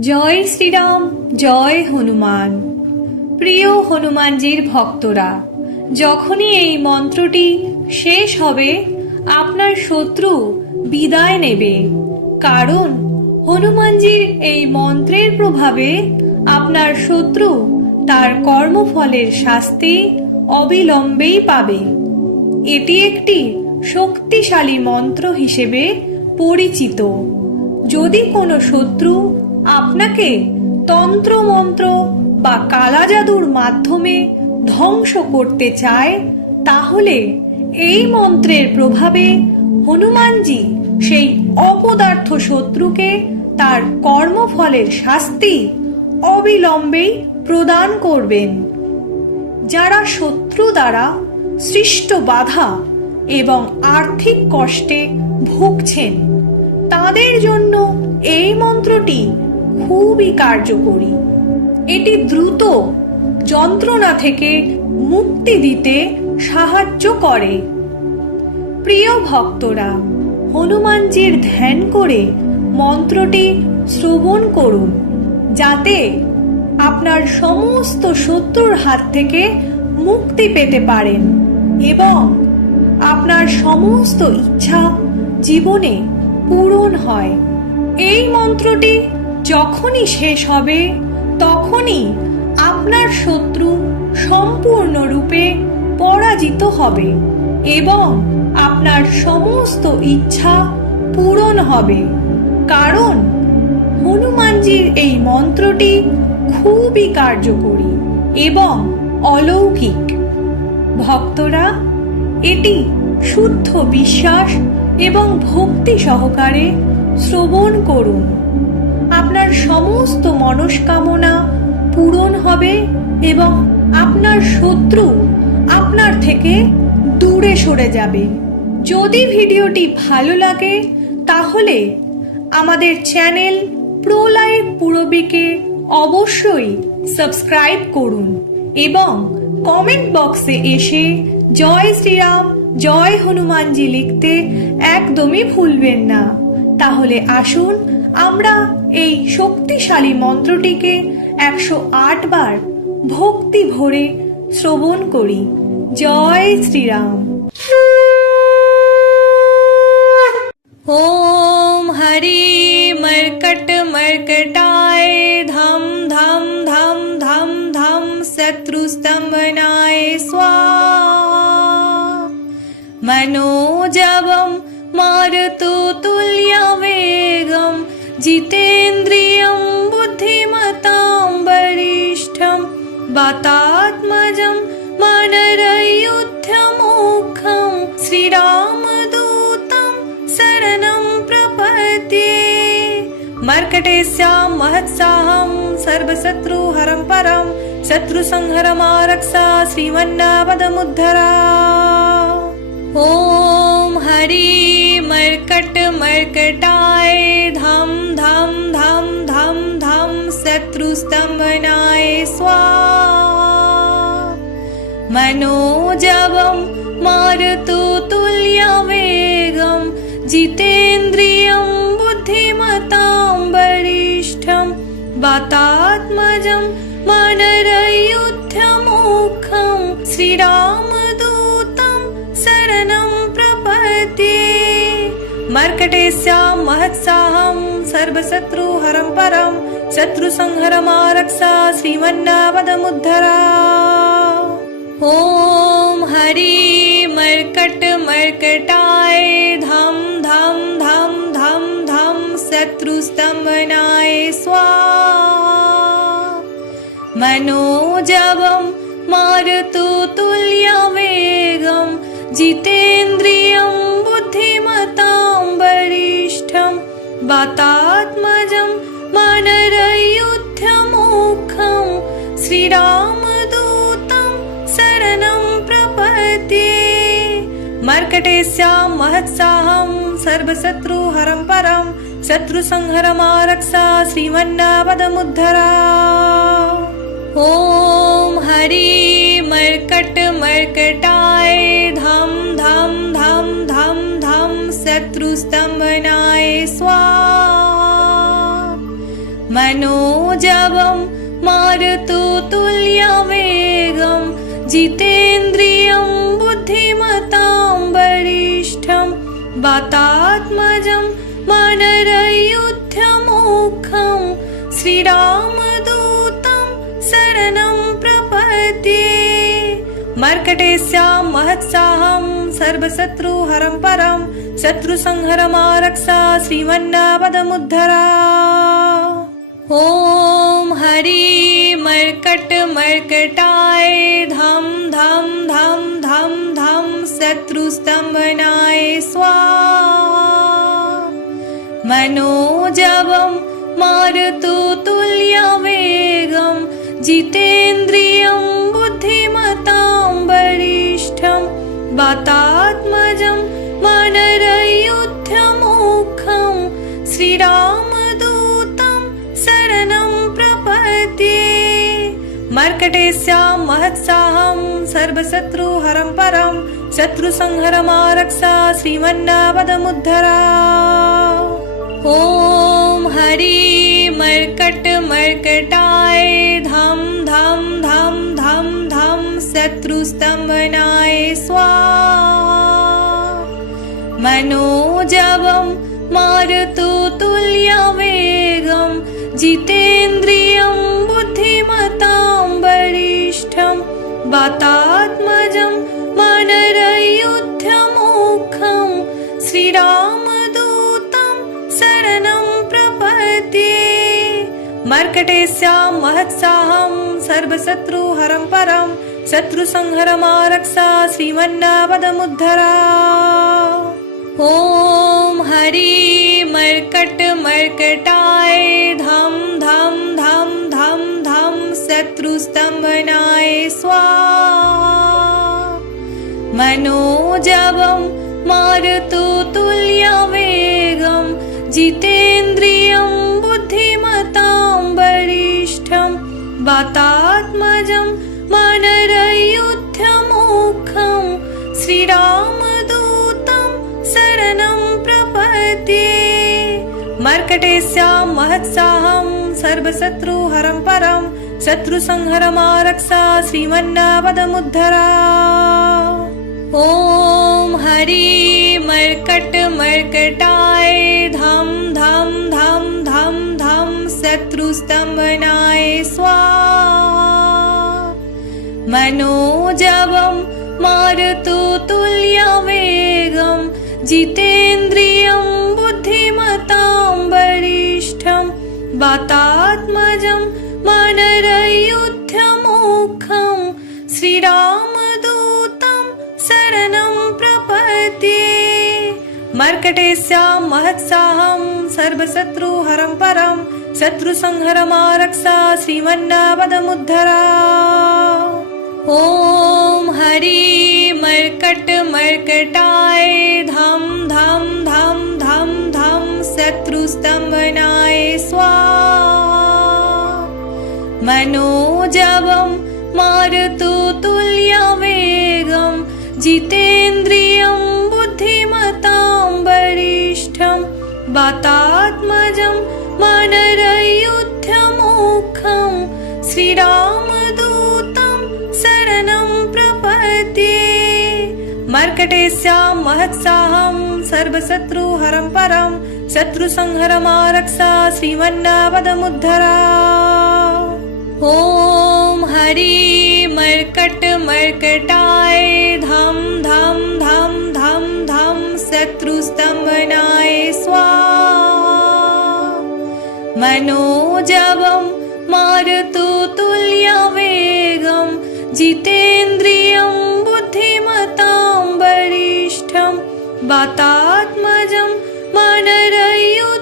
জয় শ্রীরাম, জয় হনুমান। প্রিয় হনুমানজির ভক্তরা, যখনই এই মন্ত্রটি শেষ হবে আপনার শত্রু বিদায় নেবে, কারণ হনুমানজির এই মন্ত্রের প্রভাবে আপনার শত্রু তার কর্মফলের শাস্তি অবিলম্বেই পাবে। এটি একটি শক্তিশালী মন্ত্র হিসেবে পরিচিত। যদি কোনো শত্রু আপনাকে তন্ত্রমন্ত্র বা কালা জাদুর মাধ্যমে ধ্বংস করতে চায়, তাহলে এই মন্ত্রের প্রভাবে হনুমানজি সেই অপদার্থ শত্রুকে তার কর্মফলের শাস্তি অবিলম্বেই প্রদান করবেন। যারা শত্রু দ্বারা সৃষ্ট বাধা এবং আর্থিক কষ্টে ভুগছেন, তাদের জন্য এই মন্ত্রটি খুবই কার্যকরী। এটি দ্রুত যন্ত্রণা থেকে মুক্তি দিতে সাহায্য করে। প্রিয় ভক্তরা, হনুমানজির ধ্যান করে মন্ত্রটি শ্রবণ করুন, যাতে আপনার সমস্ত শত্রুর হাত থেকে মুক্তি পেতে পারেন এবং আপনার সমস্ত ইচ্ছা জীবনে পূরণ হয়। এই মন্ত্রটি যখনই শেষ হবে, তখনই আপনার শত্রু সম্পূর্ণরূপে পরাজিত হবে এবং আপনার সমস্ত ইচ্ছা পূরণ হবে, কারণ হনুমানজির এই মন্ত্রটি খুবই কার্যকরী এবং অলৌকিক। ভক্তরা, এটি শুদ্ধ বিশ্বাস এবং ভক্তি সহকারে শ্রবণ করুন। আপনার সমস্ত মনস্কামনা পূরণ হবে এবং আপনার শত্রু আপনার থেকে দূরে সরে যাবে। যদি ভিডিওটি ভালো লাগে, তাহলে আমাদের চ্যানেল প্রো-লাইফ পুরবীকে অবশ্যই সাবস্ক্রাইব করুন এবং কমেন্ট বক্সে এসে জয় শ্রীরাম, জয় হনুমানজি লিখতে একদমই ভুলবেন না। তাহলে আসুন আমরা এই শক্তিশালী মন্ত্রটিকে 108 বার ভক্তি ভরে শ্রবণ করি। জয় শ্রীরাম। ओम हरि मर्कट मर्कटाय धम धम धम धम धम शत्रु स्तंभनाय स्वाहा। मनोजवं मारुतो तुल्यवेगं जितेन्द्रियं बुद्धिमतां वरिष्ठं वातात्मजं वानरयुद्धमुखं श्रीरामदूतं शरणं प्रपद्ये। मर्कटेस्यां महत्साहं सर्वशत्रुहरं परं शत्रुसंहरमारक्षा श्रीमन्नापदमुद्धरा। ओम हरि मर्कट मर्कटाय धम धम धम धम धम शत्रुस्तंभनाय स्वाहा। मनोजवं मारुतो तुल्यवेगं जितेन्द्रियं बुद्धिमतां वरिष्ठं वातात्मजं वानरयुद्धमुखं श्रीरामदूतं शरणं प्रपद्ये। मर्कटेस्यां महत्साहं सर्वशत्रुहरं परं शत्रुसंहरमारक्षा श्रीमन्नापदमुद्धरा। ओम हरि मर्कट मर्कटाय धम धम धम धम धम शत्रुस्तंभनाय स्वाहा। मनोजवं मारुतो तुल्यवेगं जितेन्द्रियं बुद्धिमतां वरिष्ठं वातात्मजं वानरयुद्धमुखं श्रीरामदूतं शरणं प्रपद्ये। मर्कटेस्यां महत्साहं सर्वशत्रुहरं परं शत्रुसंहरमारक्षा श्रीमन्नापदमुद्धरा। ओम हरि मर्कट मर्कटाय धम धम धम धम धम शत्रुस्तंभनाय स्वाहा। मनोजवं मारुततुल्यवेगं जितेन्द्रियं बुद्धिमतां वरिष्ठं वातात्मजं वानरयूथमुखं श्रीरामदूतं शरणं प्रपद्ये। मर्कटेस्यां महत्साहं सर्वशत्रुहरं परं शत्रुसंहरमारक्षा श्रीमन्नापदमुद्धरा। ॐ हरि मर्कट मर्कटाय धम धम धम धम धम शत्रुस्तंभनाय स्वाहा। मनोजवं मारुततुल्यवेगं जितेन्द्रियं बुद्धिमतां वरिष्ठं वातात्मजं वानरयूथमुखं श्रीरामदूतं शरणं प्रपद्ये। मर्कटेस्यां महत्साहं सर्वशत्रुहरं परं शत्रुसंहरमारक्षा श्रीमन्नापदमुद्धरा। ॐ हरि मर्कट मर्कटाय धम धम धम धम धम शत्रुस्तंभनाय स्वाहा। मनोजवं मारुततुल्यवेगं जितेन्द्रियं बुद्धिमतां वरिष्ठं वातात्मजं वानरयूथमुखं श्रीरामदूतं शरणं प्रपद्ये। मर्कटेस्यां महत्साहं सर्वशत्रुहरं परं शत्रुसंहरमारक्षा श्रीमन्नापदमुद्धरा। ॐ हरि मर्कट मर्कटाय धम धम धम धम धम शत्रुस्तंभनाय स्वाहा। मनोजवं मारुततुल्यवेगं जितेन्द्रियं बुद्धिमतां वरिष्ठं वातात्मजं वानरयूथमुखं श्रीरामदूतं शरणं प्रपद्ये। मर्कटेस्यां महत्साहं सर्वशत्रुहरं परं शत्रुसंहरमारक्षा श्रीमन्नापदमुद्धरा। ॐ हरि मर्कट मर्कटाय धम धम धम धम धम शत्रुस्तंभनाय स्वाहा। मनोजवं मारुततुल्यवेगं जितेन्द्रियं बुद्धिमतां वरिष्ठं वातात्मजं वानरयूथमुखं श्रीरामदूतं शरणं प्रपद्ये। मर्कटेस्यां महत्साहं सर्वशत्रुहरं परं शत्रुसंहरमारक्षा श्रीमन्नापदमुद्धरा। ॐ हरि मर्कट मर्कटाय धम धम धम धम धम शत्रुस्तंभनाय स्वाहा। मनोजवं मारुततुल्यवेगं जितेन्द्रियं बुद्धिमतां वरिष्ठं वातात्मजं वानरयूथमुखं श्रीरामदूतं शरणं प्रपद्ये। मर्कटेस्यां महत्साहं सर्वशत्रुहरं परं शत्रुसंहरमारक्षा श्रीमन्नापदमुद्धरा। ॐ हरि मर्कट मर्कटाय धम धम धम धम धम शत्रुस्तंभनाय स्वाहा। मनोजवं मारुततुल्यवेगं जितेन्द्रियं बुद्धिमतां वरिष्ठं वातात्मजं वानरयूथमुखं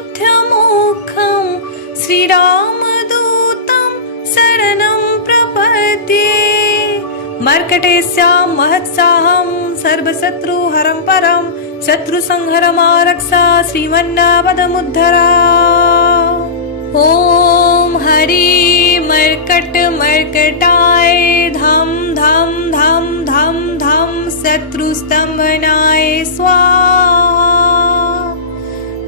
श्रीरामदूतं शरणं प्रपद्ये। मर्कटेस्यां महत्साहं सर्वशत्रुहरं परं शत्रुसंहरमारक्षा श्रीमन्नापदमुद्धरा। ॐ हरि मर्कट मर्कटाय धम धम धम धम धम शत्रुस्तंभनाय स्वाहा।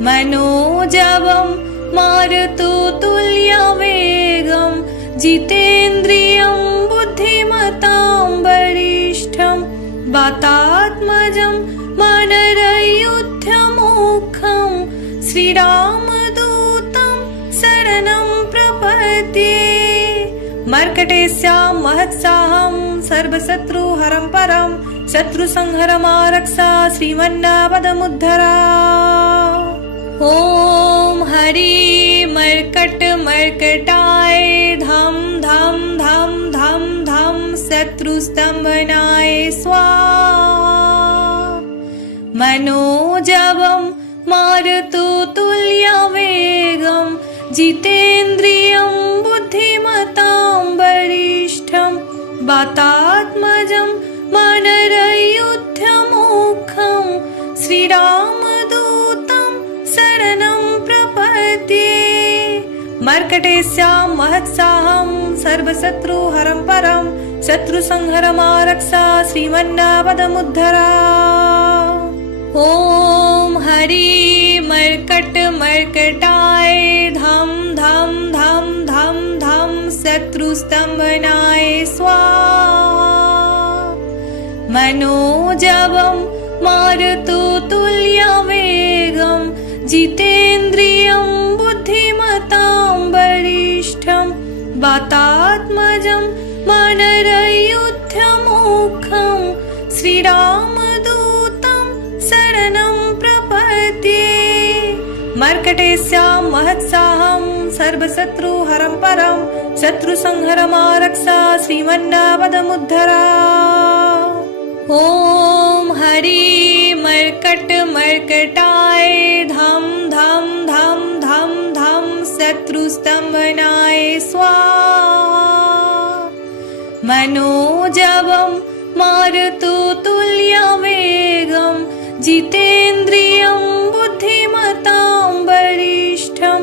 मनोजवं मारुततुल्यवेगं जितेन्द्रियं बुद्धिमतां वरिष्ठं वातात्मजं वानरयूथमुखं श्रीरामदूतं शरणं प्रपद्ये। मर्कटेस्यां महत्साहं सर्वशत्रुहरं परं शत्रुसंहरमारक्षा श्रीमन्नापदमुद्धरा। ॐ हरि मर्कटाय धम धम धम धम धम शत्रुस्तंभनाय स्वाहा। मनोजवं मारुततुल्यवेगं जितेन्द्रियं बुद्धिमतां वरिष्ठं वातात्मजं वानरयूथमुखं श्रीरामदूतं शरणं प्रपद्ये। मर्कटेस्यां महत्साहं सर्वशत्रुहरं परं शत्रुसंहरमारक्षा श्रीमन्नापदमुद्धरा। ॐ हरि मर्कटाय धम धम धम धम धम शत्रुस्तंभनाय स्वाहा। मनोजवं मारुततुल्यवेगं जितेन्द्रियं बुद्धिमतां वरिष्ठं वातात्मजं वानरयूथमुखं श्रीरामदूतं शरणं प्रपद्ये। मर्कटेस्यां महत्साहं सर्वशत्रुहरं परं शत्रुसंहरमारक्षा श्रीमन्नापदमुद्धरा। ॐ हरि मर्कटाय धम धम धम धम धम शत्रुस्तंभनाय स्वाहा। मनोजवं मारुततुल्यवेगं जितेन्द्रियं बुद्धिमतां वरिष्ठं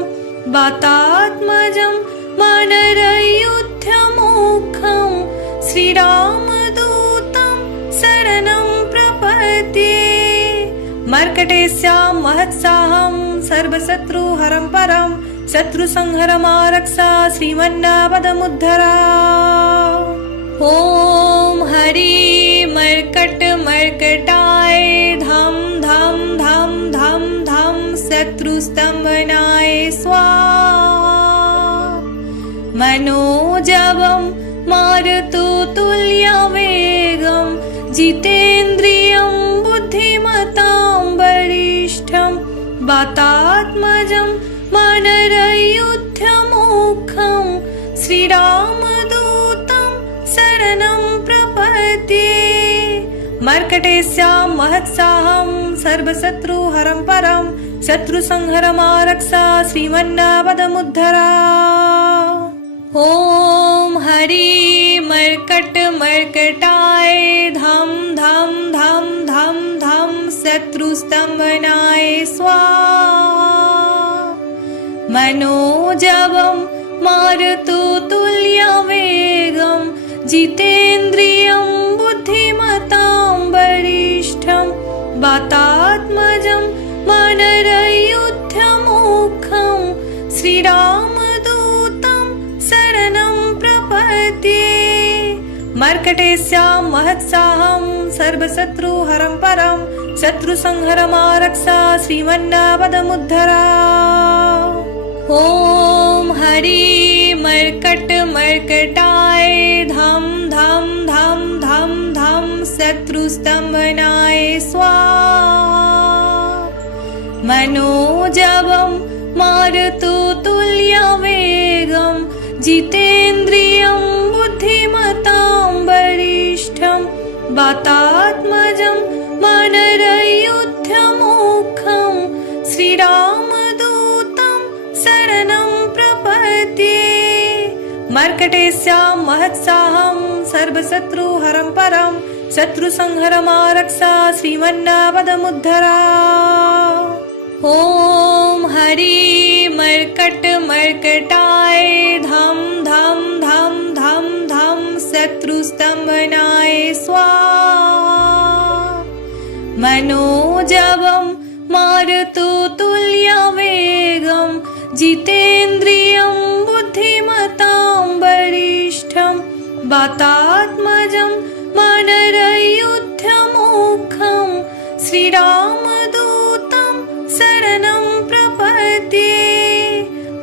वातात्मजं वानरयूथमुखं श्रीरामदूतं शरणं प्रपद्ये। मर्कटेस्यां महत्साहं सर्वशत्रुहरं परं शत्रुसंहरमारक्षा श्रीमन्नापदमुद्धरा। ॐ हरि मर्कटाय धम धम धम धम धम शत्रुस्तंभनाय स्वाहा। मनोजवं मारुततुल्यवेगं जितेन्द्रियं बुद्धिमतां वरिष्ठं वातात्मजं वानरयूथमुखं श्रीरामदूतं शरणं प्रपद्ये। मर्कटेस्यां महत्साहं सर्वशत्रुहरं परं शत्रुसंहरमारक्षा श्रीमन्नापदमुद्धरा। ॐ हरि मर्कटाय धम धम धम धम धम शत्रुस्तंभनाय स्वाहा। मनोजवं मारुततुल्यवेगं जितेन्द्रियं बुद्धिमतां वरिष्ठं वातात्मजं वानरयूथमुखं श्रीरामदूतं शरणं प्रपद्ये। मर्कटेस्यां महत्साहं सर्वशत्रुहरं परं शत्रुसंहरमारक्षा श्रीमन्नापदमुद्धरा। ॐ हरि मर्कटाय धम धम धम धम धम शत्रुस्तंभनाय स्वाहा। मनोजवं मारुततुल्यवेगं जितेन्द्रियं बुद्धिमतां वरिष्ठं वातात्मजं वानरयूथमुखं श्रीरामदूतं शरणं प्रपद्ये। मर्कटेस्यां महत्साहं सर्वशत्रुहरं परं शत्रुसंहरमारक्षा श्रीमन्नापदमुद्धरा। ॐ हरि मर्कटाय धम धम धम धम धम शत्रुस्तंभनाय स्वाहा। मनोजवं मारुततुल्यवेगं जितेन्द्रियं बुद्धिमतां वरिष्ठं वातात्मजं वानरयुध्यमुखं श्रीरामदूतं शरणं प्रपद्ये।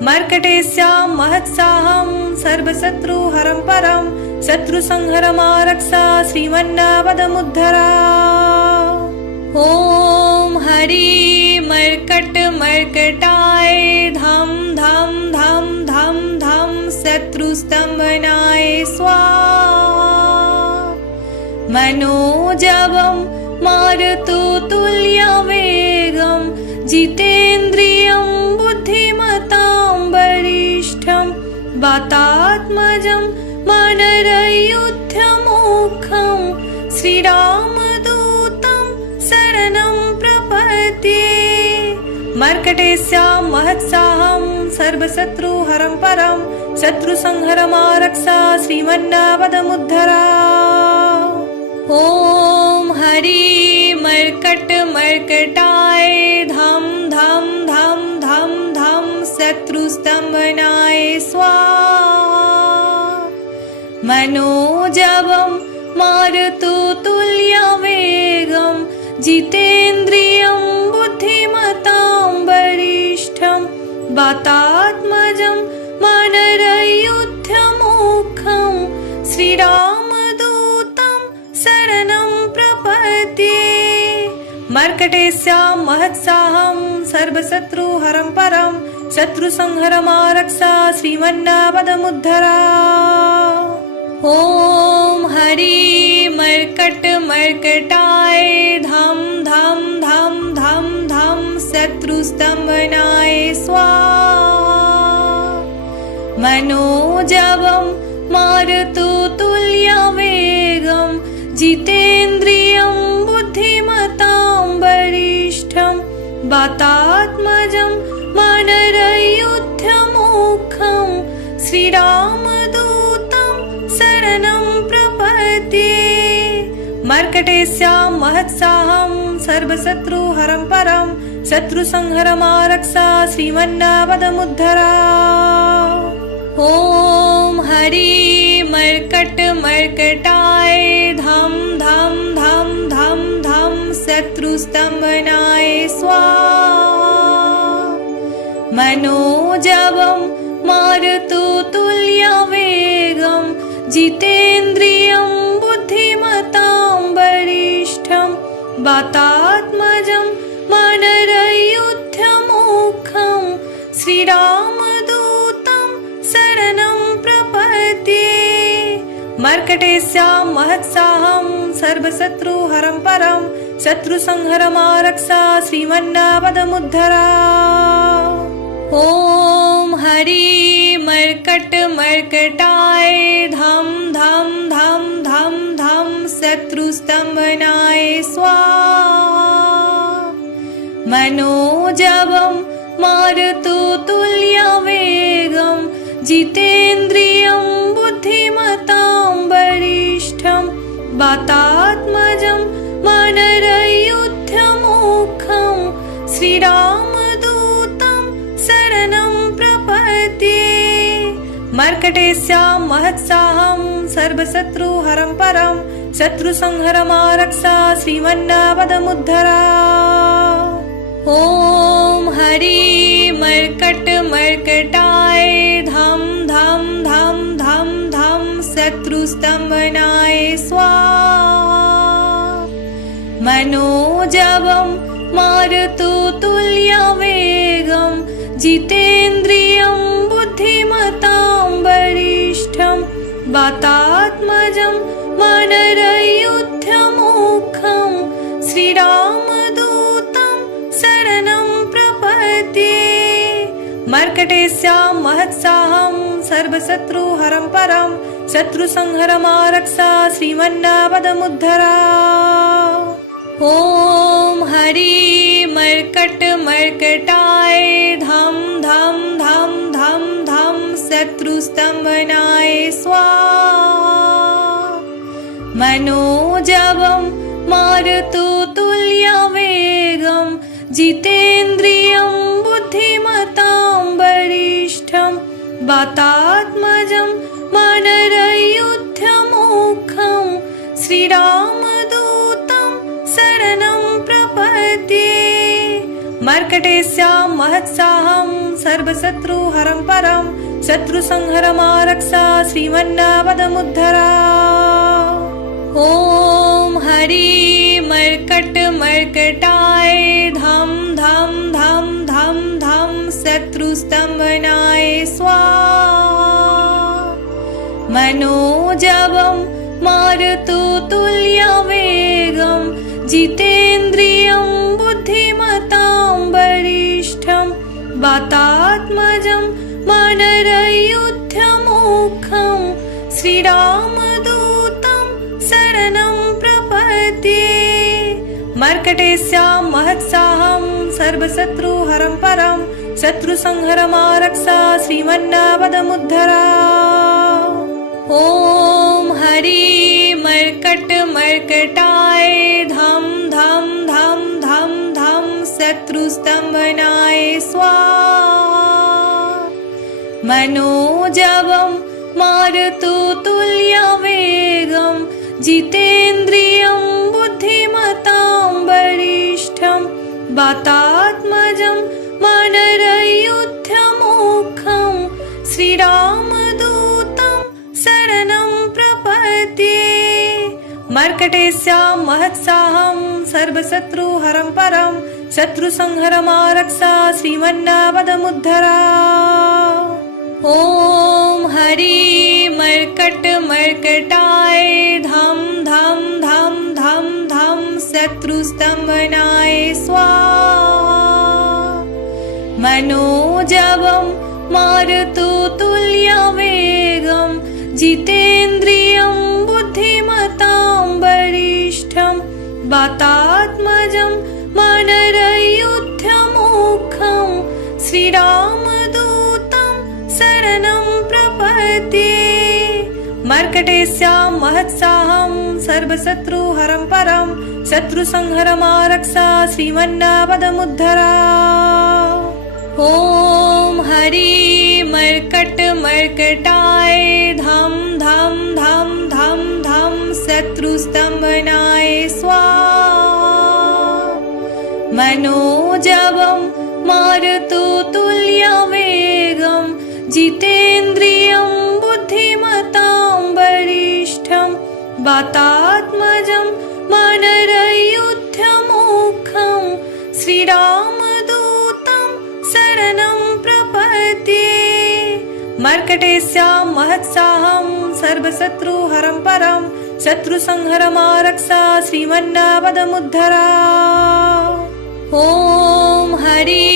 मर्कटेस्यां महत्साहं सर्वशत्रुहरं परं शत्रुसंहरमारक्षा श्रीमन्नापदमुद्धरा। ॐ हरि मर्कट मर्कटाय धम धम धम धम धम शत्रुस्तंभनाय स्वाहा। मनोजवं मारुततुल्यवेगं जितेन्द्रियं बुद्धिमतां वरिष्ठं वातात्मजं वानरयुध्यमुखं श्रीरामदूतं शरणं प्रपद्ये। मर्कटेस्यां महत्साहं सर्वशत्रुहरं परं शत्रुसंहरमारक्षा श्रीमन्नापदमुद्धरा। ॐ हरि मर्कट मर्कटाय धम धम धम धम धम शत्रुस्तंभनाय स्वाहा। मनोजवं मारुततुल्यवेगं जितेन्द्रियं बुद्धिमतां वरिष्ठं वातात्मजं वानरयुध्यमुखं श्रीरामदूतं शरणं प्रपद्ये। मर्कटेस्यां महत्साहं सर्वशत्रुहरं परं शत्रुसंहरमारक्षा श्रीमन्नापदमुद्धरा। ॐ हरि मर्कट मर्कटाय धम धम धम धम धम शत्रुस्तंभनाय स्वाहा। मनोजवं मारुततुल्यवेगं जितेन्द्रियं बुद्धिमतां वरिष्ठं वातात्मजं वानरयुध्यमुखं श्रीरामदूतं शरणं प्रपद्ये। मर्कटेस्यां महत्साहं सर्वशत्रुहरं परं शत्रुसंहरमारक्षा श्रीमन्नापदमुद्धरा। ॐ हरि मर्कट मर्कटाय धम धम धम धम धम शत्रुस्तंभनाय स्वाहा। मनोजवं मारुततुल्यवेगं जितेन्द्रियं बुद्धिमतां वरिष्ठं वातात्मजं वानरयुध्यमुखं श्रीरामदूतं शरणं प्रपद्ये। मर्कटेस्यां महत्साहं सर्वशत्रुहरं परं शत्रुसंहरमारक्षा श्रीमन्नापदमुद्धरा। ॐ हरि मर्कट मर्कटाय धम धम धम धम धम शत्रुस्तंभनाय स्वाहा। मनोजवं मारुततुल्यवेगं जितेन्द्रियं बुद्धिमतां वरिष्ठं वातात्मजं वानरयुध्यमुखं श्रीरामदूतं शरणं प्रपद्ये। मर्कटेस्यां महत्साहं सर्वशत्रुहरं परं शत्रुसंहरमारक्षा श्रीमन्नापदमुद्धरा। ॐ हरि मर्कट मर्कटाय धम धम धम धम धम शत्रुस्तंभनाय स्वाहा। मनोजवं मारुततुल्यवेगं जितेन्द्रियं बुद्धिमतां वरिष्ठं वातात्मजं वानरयुध्यमुखं श्रीरामदूतं शरणं प्रपद्ये। मर्कटेस्यां महत्साहं सर्वशत्रुहरं परं शत्रुसंहरमारक्षा श्रीमन्नापदमुद्धरा। ॐ हरि मर्कट मर्कटाय धम धम धम धम धम शत्रुस्तंभनाय स्वाहा। मनोजवं मारुततुल्यवेगं जितेन्द्रियं बुद्धिमतां वरिष्ठं वरिष्ठं वातात्मजं वानरयूथमुखं श्रीरामदूतं शरणं प्रपद्ये मर्कटेस्यां महत्साहं सर्वशत्रुहरं परं शत्रुसंहरमारक्षा श्रीमन्नापदमुद्धरा। ॐ हरि मर्कट मर्कटाय धम धम धम धम धम शत्रुस्तंभनाय स्वाहा मनोजवं मारुततुल्यवेगं जितेन्द्रियं बुद्धिमतां वरिष्ठं वातात्मजं वानरयूथमुखं श्रीरामदूतं शरणं प्रपद्ये मर्कटेस्यां महत्साहं सर्वशत्रुहरं परं शत्रुसंहरमारक्षा श्रीमन्नापदमुद्धरा। ॐ हरि मर्कट मर्कटाय धम धम धम धम धम शत्रुस्तंभनाय स्वाहा मनोजवं मारुततुल्यवेगं जितेन्द्रियं बुद्धिमतां वरिष्ठं वातात्मजं वानरयूथमुखं श्रीरामदूतं शरणं प्रपद्ये मर्कटेस्यां महत्साहं सर्वशत्रुहरं परं शत्रुसंहरमारक्षा श्रीमन्नापदमुद्धरा। ॐ हरि मर्कट मर्कटाय धम धम धम धम धम शत्रुस्तंभनाय स्वाहा मनोजवं मारुततुल्यवेगं जितेन्द्रियं बुद्धिमतां वरिष्ठं वातात्मजं वानरयूथमुखं श्रीरामदूतं शरणं प्रपद्ये मर्कटेस्यां महत्साहं सर्वशत्रुहरं परं शत्रुसंहरमारक्षा श्रीमन्नापदमुद्धरा। ॐ हरि मर्कट मर्कटाय धम धम धम धम धम शत्रुस्तंभनाय स्वाहा मनोजवं मारुततुल्यवेगं जितेन्द्रियं बुद्धिमतां वरिष्ठं वातात्मजं वानरयूथमुखं श्रीरामदूतं शरणं प्रपद्ये मर्कटेस्यां महत्साहं सर्वशत्रुहरं परं शत्रुसंहरमारक्षा श्रीमन्नापदमुद्धरा। ॐ हरि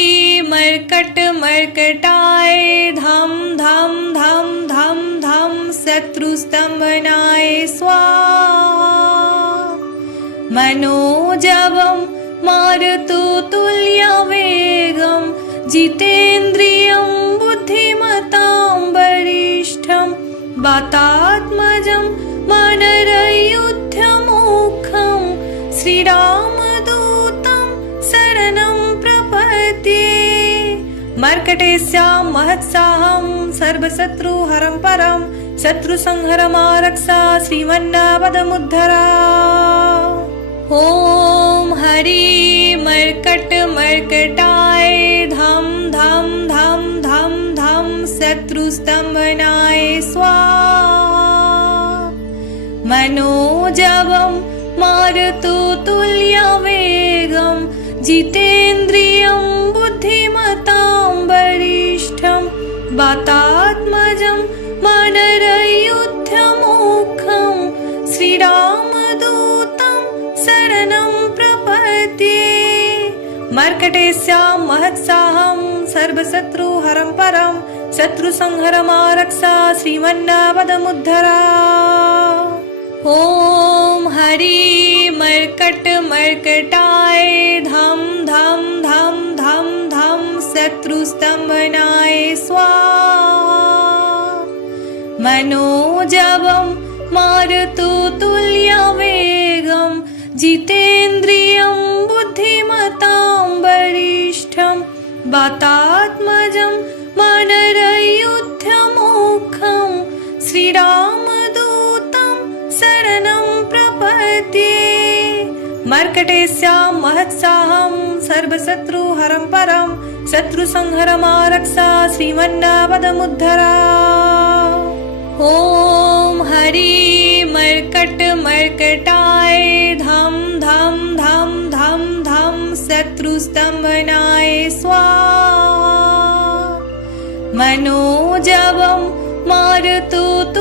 मर्कट मर्कटाय धम धम धम धम धम शत्रुस्तंभनाय स्वाहा मनोजवं मारुततुल्यवेगं जितेन्द्रियं बुद्धिमतां वरिष्ठं वातात्मजं वानरयूथमुखं श्रीरामदूतं शरणं प्रपद्ये मर्कटेस्यां महत्साहं सर्वशत्रुहरं परं शत्रुसंहरमारक्षा श्रीमन्नापदमुद्धरा। ॐ हरि मर्कट मर्कटाय धम धम धम धम धम शत्रुस्तंभनाय स्वाहा मनोजवं मारुततुल्यवेगं जितेन्द्रियं बुद्धिमतां वरिष्ठं वातात्मजं वानरयूथमुखं श्रीरामदूतं शरणं प्रपद्ये मर्कटेस्यां महत्साहं सर्वशत्रुहरं परं शत्रुसंहरमारक्षा श्रीमन्नापदमुद्धरा। ॐ हरि मर्कट मर्कटाय धम धम धम धम धम शत्रुस्तंभनाय स्वाहा मनोजवं मारुततुल्यवेगं जितेन्द्रियं बुद्धिमतां वरिष्ठं वातात्मजं वानरयूथमुखं मर्कटेस्यां महत्साहं सर्वशत्रुहरं परं शत्रुसंहरमारक्षा श्रीमन्नापदमुद्धरा। ॐ हरि मर्कट मर्कटाय धम धम धम धम धम शत्रुस्तंभनाय स्वाहा। मनोजवं मारुततुल्यवेगं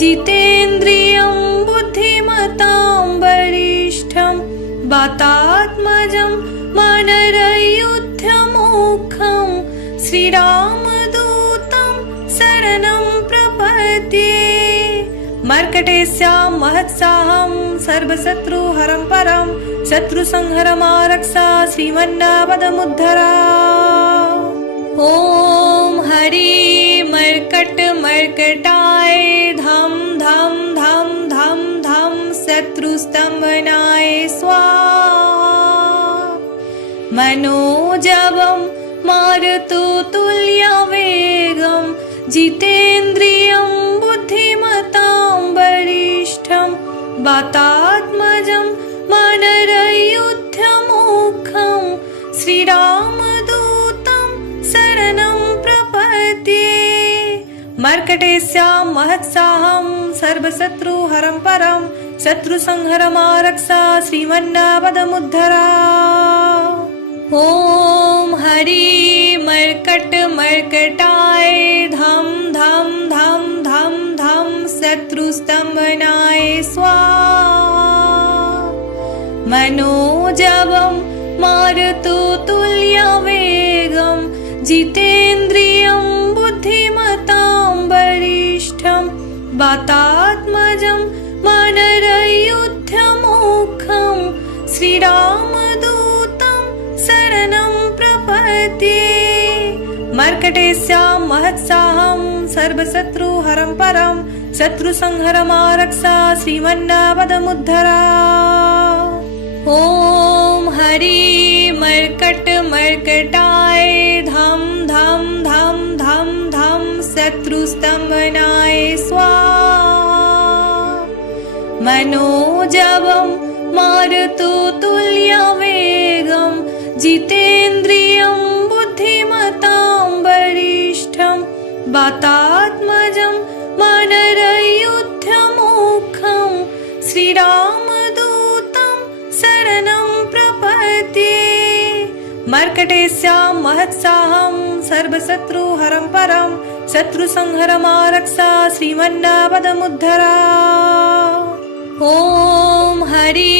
जितेन्द्रियं बुद्धिमतां वरिष्ठं वातात्मजं वानरयूथमुखं श्रीरामदूतं शरणं प्रपद्ये। मर्कटेस्यां महत्साहं सर्वशत्रुहरं परं शत्रुसंहरमारक्षा श्रीमन्नापदमुद्धरा। ॐ हरि मर्कट मर्कटाय धम धम धम धम धम शत्रुस्तंभनाय स्वाहा। मनोजवं मारुततुल्यवेगं जितेन्द्रियं बुद्धिमतां वरिष्ठं वातात्मजं वानरयूथमुखं श्रीरामदूतं शरणं प्रपद्ये। मर्कटेस्यां महत्साहं सर्वशत्रुहरं परं शत्रुसंहरमारक्षा श्रीमन्नापदमुद्धरा। ॐ हरि मर्कट मर्कटाय धम धम धम धम धम शत्रुस्तंभनाय स्वाहा। मनोजवं मारुततुल्यवेगं जितेन्द्रियं बुद्धिमतां वरिष्ठं वातात्मजं वानरयूथमुखं श्रीरामदूतं शरणं प्रपद्ये। मर्कटेस्यां महत्साहं सर्वशत्रुहरं परं शत्रुसंहरमारक्षा श्रीमन्नापदमुद्धरा। ॐ हरि मर्कट मर्कटाय धम धम धम धम धम शत्रुस्तंभनाय स्वाहा। मनोजवं मारुततुल्यवेगं जितेन्द्रियं बुद्धिमतां वरिष्ठं वातात्मजं वानरयूथमुखं श्रीरामदूतं शरणं प्रपद्ये। मर्कटेस्यां महत्साहं सर्वशत्रुहरं परं शत्रुसंहरमारक्षा श्रीमन्नापदमुद्धरा। ॐ हरि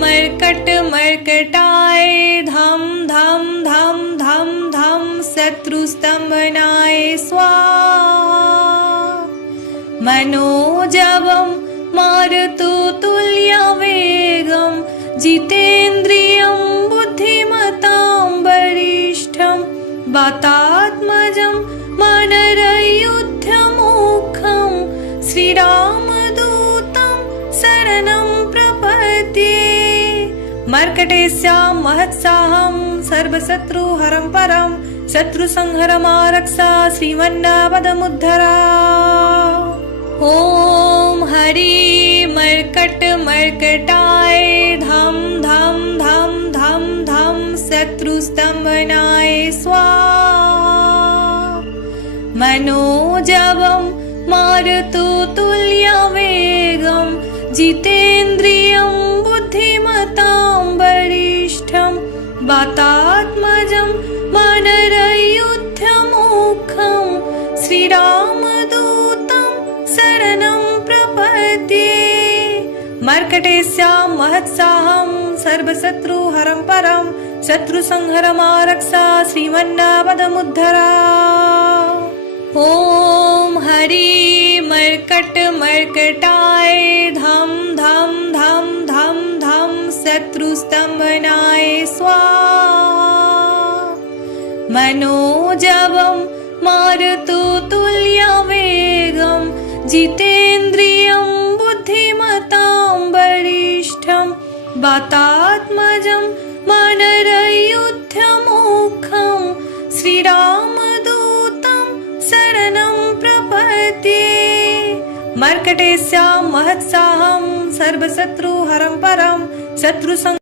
मर्कट मर्कटाय धम धम धम धम धम शत्रुस्तंभनाय स्वाहा। मनोजवं मारुततुल्यवेगं जितेन्द्रियं बुद्धिमतां वरिष्ठं वातात्मजं वानरयूथमुखं श्रीरामदूतं शरणं प्रपद्ये। मर्कटेस्यां महत्साहं सर्वशत्रुहरं परं शत्रुसंहरमारक्षा श्रीमन्नापदमुद्धरा। ॐ हरि मर्कट मर्कटाय धम धम धम धम धम शत्रुस्तंभनाय स्वाहा। मनोजवं मारुततुल्यवेगं जितेन्द्रियं बुद्धिमतां वरिष्ठं वातात्मजं वानरयूथमुखं श्रीरामदूतं शरणं प्रपद्ये। मर्कटेस्यां महत्साहं सर्वशत्रुहरं परं शत्रुसंहरमारक्षा श्रीमन्नापदमुद्धरा। ॐ हरि मर्कट मर्कटाय धम धम धम धम धम शत्रुस्तंभनाय स्वाहा। मनोजवं मारुततुल्यवेगं जितेन्द्रियं बुद्धिमतां वरिष्ठं वातात्मजं वानरयूथमुखं श्रीरामदूतं शरणं प्रपद्ये। मर्कटेस्यां महत्साहं सर्वशत्रुहरं परं शत्रुसं